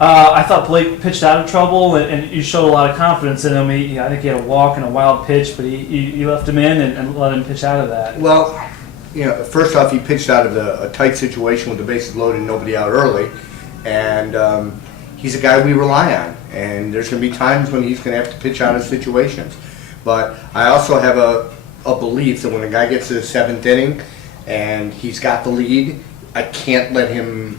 I thought Blake pitched out of trouble, and you showed a lot of confidence in him. I think he had a walk and a wild pitch, but you left him in and let him pitch out of that. Well, first off, he pitched out of a tight situation with the bases loaded and nobody out early, and he's a guy we rely on. And there's going to be times when he's going to have to pitch out of situations. But I also have a belief that when a guy gets to the seventh inning and he's got the lead, I can't let him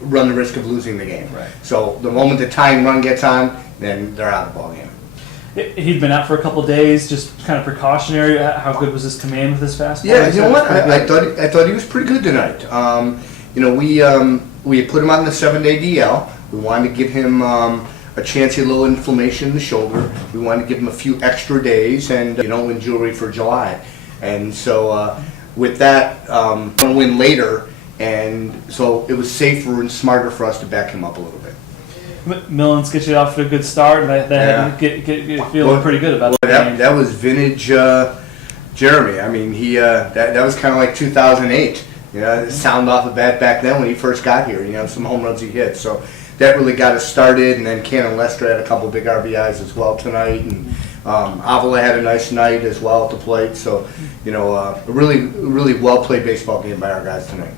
run the risk of losing the game. Right. So the moment the tying run gets on, then they're out of the ball game. He'd been out for a couple of days, just kind of precautionary. How good was his command with his fastball? Yeah, you know what? I thought he was pretty good tonight. We had put him on the 7-day DL. We wanted to give him a chance of low inflammation in the shoulder. We wanted to give him a few extra days and win jewelry for July. And so with that, going to win later. And so it was safer and smarter for us to back him up a little bit. Millens get you off to a good start, and that had to get feeling pretty good about that. That was vintage Jeremy. I mean, that was kind of like 2008. Sound off the bat back then when he first got here. Some home runs he hit. So that really got us started. And then Cannon Lester had a couple big RBIs as well tonight. And Avila had a nice night as well at the plate. So a really well played baseball game by our guys tonight.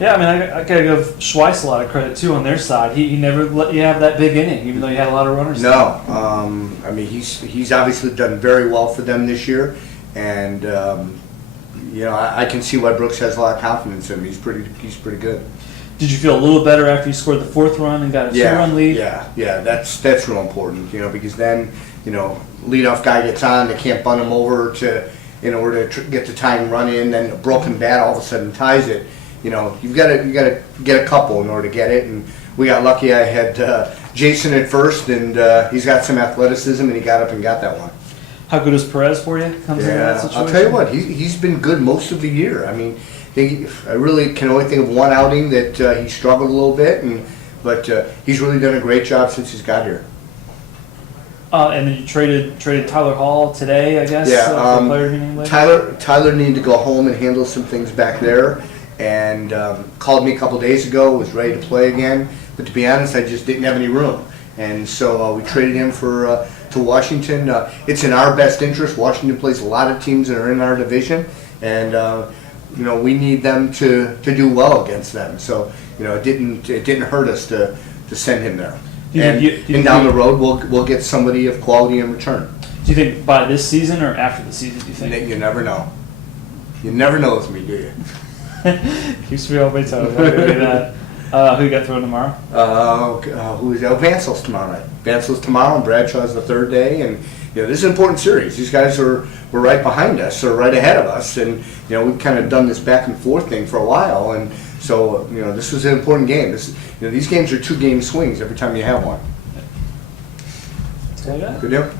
Yeah, I mean, I gotta give Schweiss a lot of credit too on their side. He never let you have that big inning, even though you had a lot of runners. No, I mean he's obviously done very well for them this year, and I can see why Brooks has a lot of confidence in him. He's pretty good. Did you feel a little better after you scored the fourth run and got a 2-run lead? Yeah, that's real important. Because then leadoff guy gets on, they can't bunt him over to in order to get the tying run in. Then a broken bat all of a sudden ties it. You've got to get a couple in order to get it, and we got lucky. I had Jason at first, and he's got some athleticism, and he got up and got that one. How good is Perez for you? Comes into that situation? I'll tell you what, he's been good most of the year. I mean, I really can only think of one outing that he struggled a little bit, but he's really done a great job since he's got here. And then you traded Tyler Hall today, I guess. Tyler needed to go home and handle some things back there. And called me a couple days ago, was ready to play again. But to be honest, I just didn't have any room. And so we traded him to Washington. It's in our best interest. Washington plays a lot of teams that are in our division. And, we need them to do well against them. So, it didn't hurt us to send him there. And down the road, we'll get somebody of quality in return. Do you think by this season or after the season, do you think? You never know. You never know with me, do you? Keeps me on my toes. Who you got throwing tomorrow? Vansel's tomorrow night. Vansel's tomorrow, and Bradshaw's the third day. And this is an important series. These guys were right behind us, or right ahead of us, and we've kind of done this back and forth thing for a while. And so this was an important game. These games are 2-game swings every time you have one. That's all I got. Good deal.